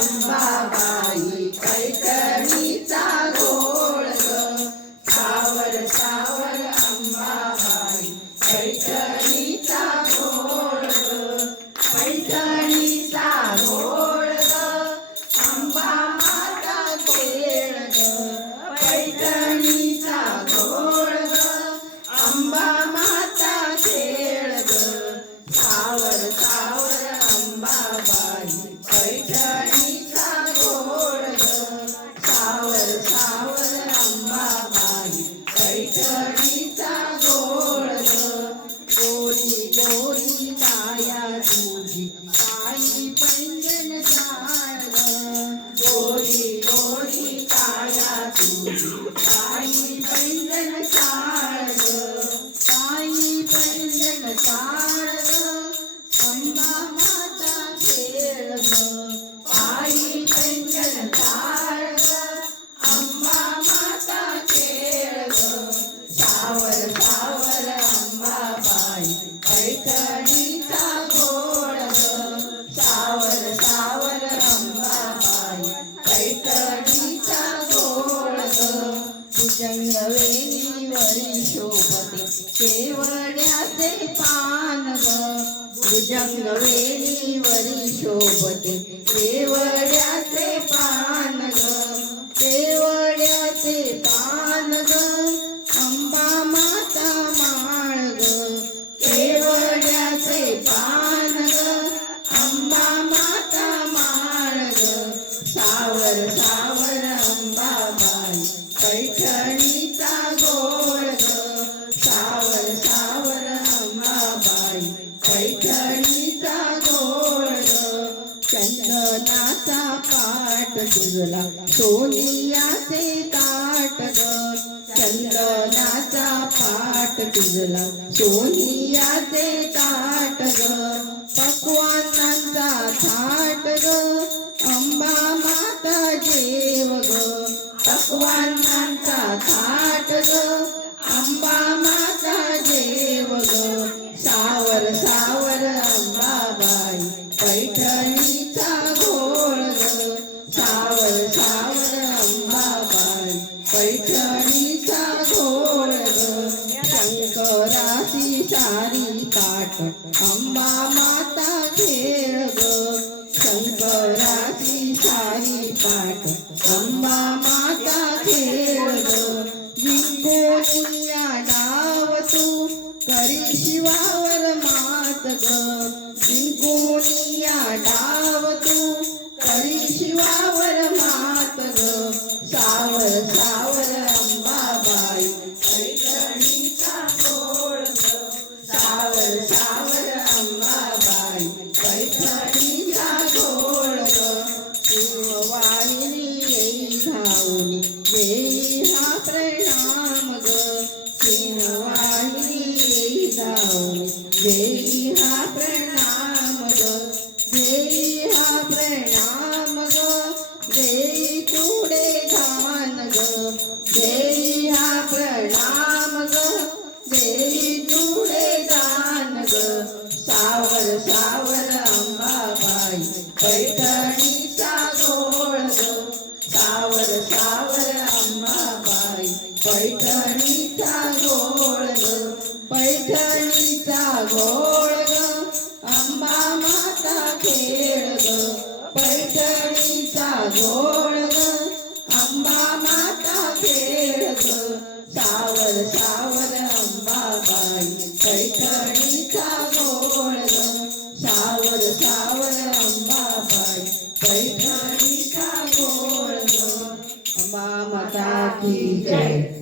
अंबाबाई पैठणीचा गोळ सावर सावर अंबाबाई पैठणीचा केवड्याचे पान ग. भुजंग शोभते. केवड्याचे पान ग. केवड्याचे पान ग. अंबा माता माळ ग. केवड्याचे पान ग. अंबा माता माळ ग. सावर सावर अंबाबाई पैठणीचा गोळ चंदनाचा पाट तुझला सोनियाचे ताट ग. चंदनाचा पाट तुझला सोनियाचे ताट ग. पक्वानांचा थाट ग. अंबा माता देव ग. पक्वानांचा थाट पैठणीचा घोळ ग सावर सावर अंबाबाई. पैठणीचा घोळ ग शंकराची चारी पाठ. अंबा माता खेळ ग शंकराची चारी पाठ. अंबा माता खेळ ग जिंकोनिया डाव तू. करी शिवावर मात ग जिंकोनिया डाव तू करी शिवावर मात ग सावर सावर अंबाबाई. पैठणीचा गोळ ग सावर सावर अंबाबाई. पैठणीचा गोळ ग शिववाहिनी येई धावनी येई हा प्रणाम ग. सिंहवाहिनी येई धावनी येई हा प्रणाम सावर सावर पैठणीचा गोळ ग सावर सावर अंबाबाई पैठणीचा गोळ ग पैठणीचा गोळ अंबा माता खेळ ग पैठणीचा गोळ अंबा माता खेळ ग सावर सावर की जय